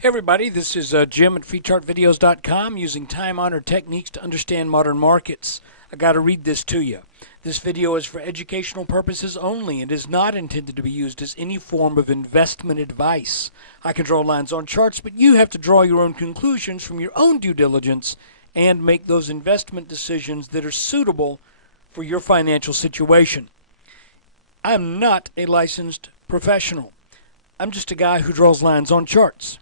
Hey everybody, this is Jim at FreeChartVideos.com using time-honored techniques to understand modern markets. I got to read this to you. This video is for educational purposes only and is not intended to be used as any form of investment advice. I can draw lines on charts, but you have to draw your own conclusions from your own due diligence and make those investment decisions that are suitable for your financial situation. I'm not a licensed professional. I'm just a guy who draws lines on charts.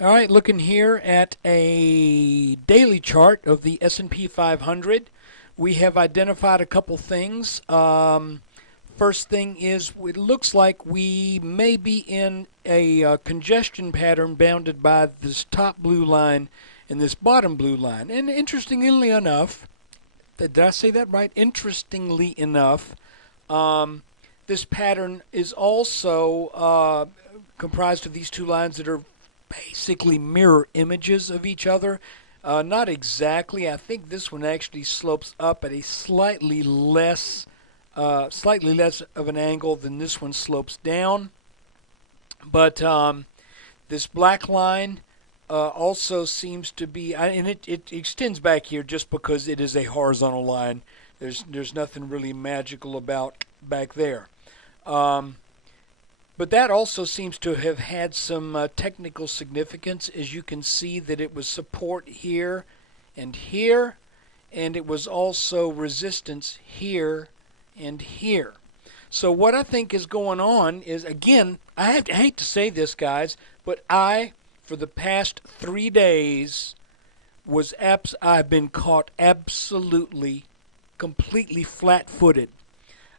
All right, looking here at a daily chart of the S&P 500, we have identified a couple things. First thing is, it looks like we may be in a congestion pattern bounded by this top blue line and this bottom blue line. And interestingly enough, did I say that right? Interestingly enough, this pattern is also comprised of these two lines that are basically mirror images of each other. Not exactly. I think this one actually slopes up at a slightly less of an angle than this one slopes down. But this black line also seems to be, and it extends back here just because it is a horizontal line. There's nothing really magical about back there. But that also seems to have had some technical significance, as you can see that it was support here, and it was also resistance here and here. So what I think is going on is, again, I hate to say this, guys, but for the past 3 days, I've been caught absolutely, completely flat-footed.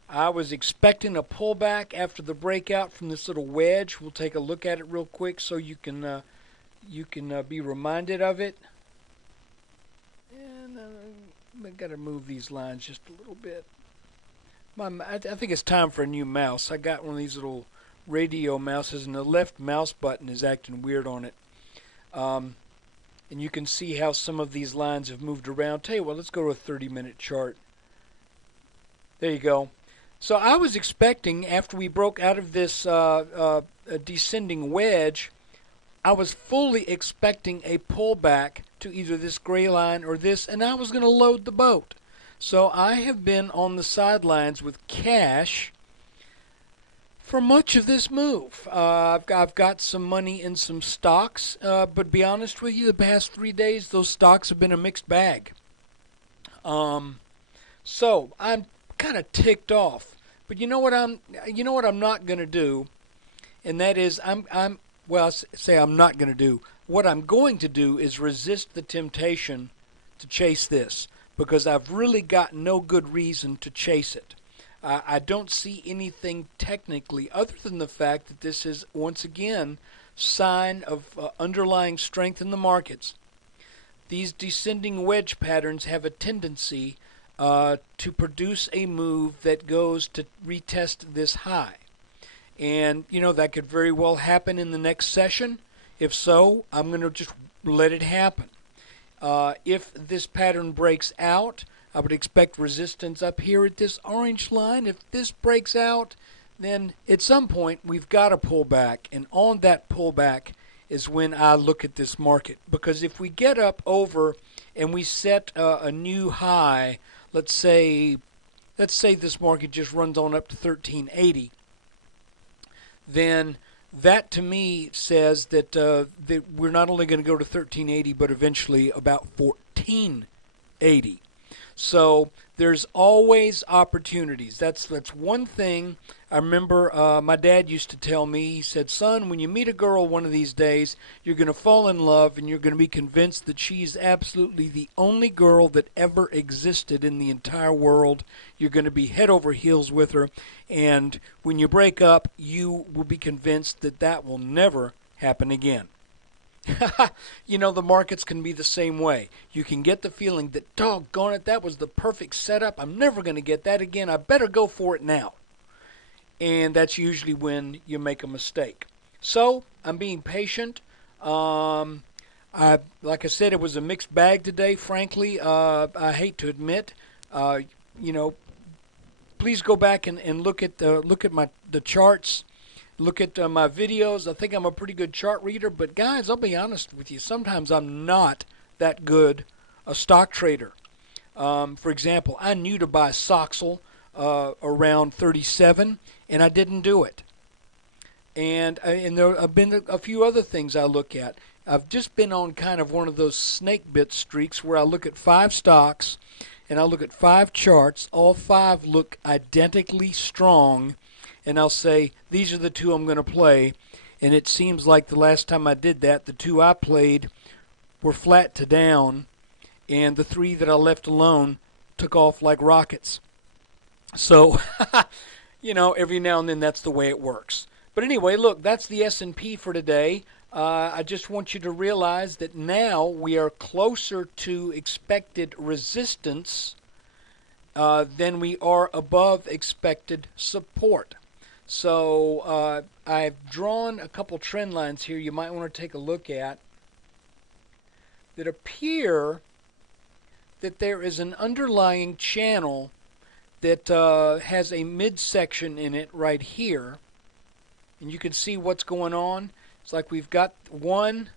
I was expecting a pullback after the breakout from this little wedge. We'll take a look at it real quick so you can be reminded of it. And I've got to move these lines just a little bit. I think it's time for a new mouse. I got one of these little radio mouses, and the left mouse button is acting weird on it. And you can see how some of these lines have moved around. Tell you what, let's go to a 30-minute chart. There you go. So I was expecting, after we broke out of this descending wedge, I was fully expecting a pullback to either this gray line or this, and I was going to load the boat. So I have been on the sidelines with cash for much of this move. I've got some money in some stocks, but to be honest with you, the past 3 days, those stocks have been a mixed bag. So I'm kind of ticked off, but you know what I'm not going to do, and that is I'm not going to do. What I'm going to do is resist the temptation to chase this, because I've really got no good reason to chase it. I don't see anything technically other than the fact that this is once again sign of underlying strength in the markets. These descending wedge patterns have a tendency to produce a move that goes to retest this high. And, that could very well happen in the next session. If so, I'm going to just let it happen. If this pattern breaks out, I would expect resistance up here at this orange line. If this breaks out, then at some point we've got to pull back. And on that pullback is when I look at this market. Because if we get up over and we set a new high, let's say this market just runs on up to 1380, then that to me says that we're not only going to go to 1380, but eventually about 1480. So there's always opportunities. That's one thing I remember my dad used to tell me. He said, son, when you meet a girl one of these days, you're going to fall in love and you're going to be convinced that she's absolutely the only girl that ever existed in the entire world. You're going to be head over heels with her. And when you break up, you will be convinced that that will never happen again. The markets can be the same way. You can get the feeling that, doggone it, that was the perfect setup. I'm never going to get that again. I better go for it now. And that's usually when you make a mistake. So I'm being patient. Like I said, it was a mixed bag today, frankly. I hate to admit. Please go back and look at the charts. look at my videos. I think I'm a pretty good chart reader, but guys, I'll be honest with you, sometimes I'm not that good a stock trader. For example, I knew to buy Soxel around 37, and I didn't do it. And there have been a few other things I look at. I've just been on kind of one of those snake bit streaks where I look at 5 stocks and I look at 5 charts. All 5 look identically strong, and I'll say, these are the 2 I'm going to play. And it seems like the last time I did that, the 2 I played were flat to down, and the 3 that I left alone took off like rockets. So, every now and then that's the way it works. But anyway, look, that's the S&P for today. I just want you to realize that now we are closer to expected resistance than we are above expected support. So I've drawn a couple trend lines here you might want to take a look at that appear that there is an underlying channel that has a midsection in it right here. And you can see what's going on. It's like we've got 1,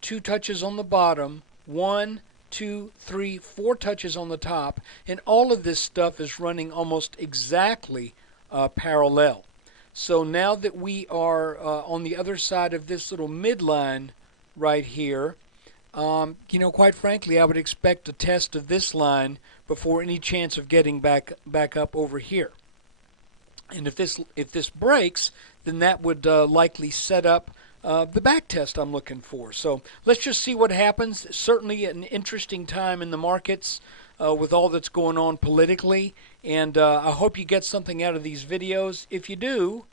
2 touches on the bottom, 1, 2, 3, 4 touches on the top, and all of this stuff is running almost exactly parallel. So now that we are on the other side of this little midline right here, quite frankly, I would expect a test of this line before any chance of getting back up over here. And if this breaks, then that would likely set up the back test I'm looking for. So let's just see what happens. Certainly an interesting time in the markets with all that's going on politically. And I hope you get something out of these videos. If you do,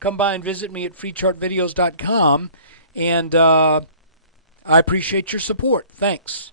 come by and visit me at freechartvideos.com. And I appreciate your support. Thanks.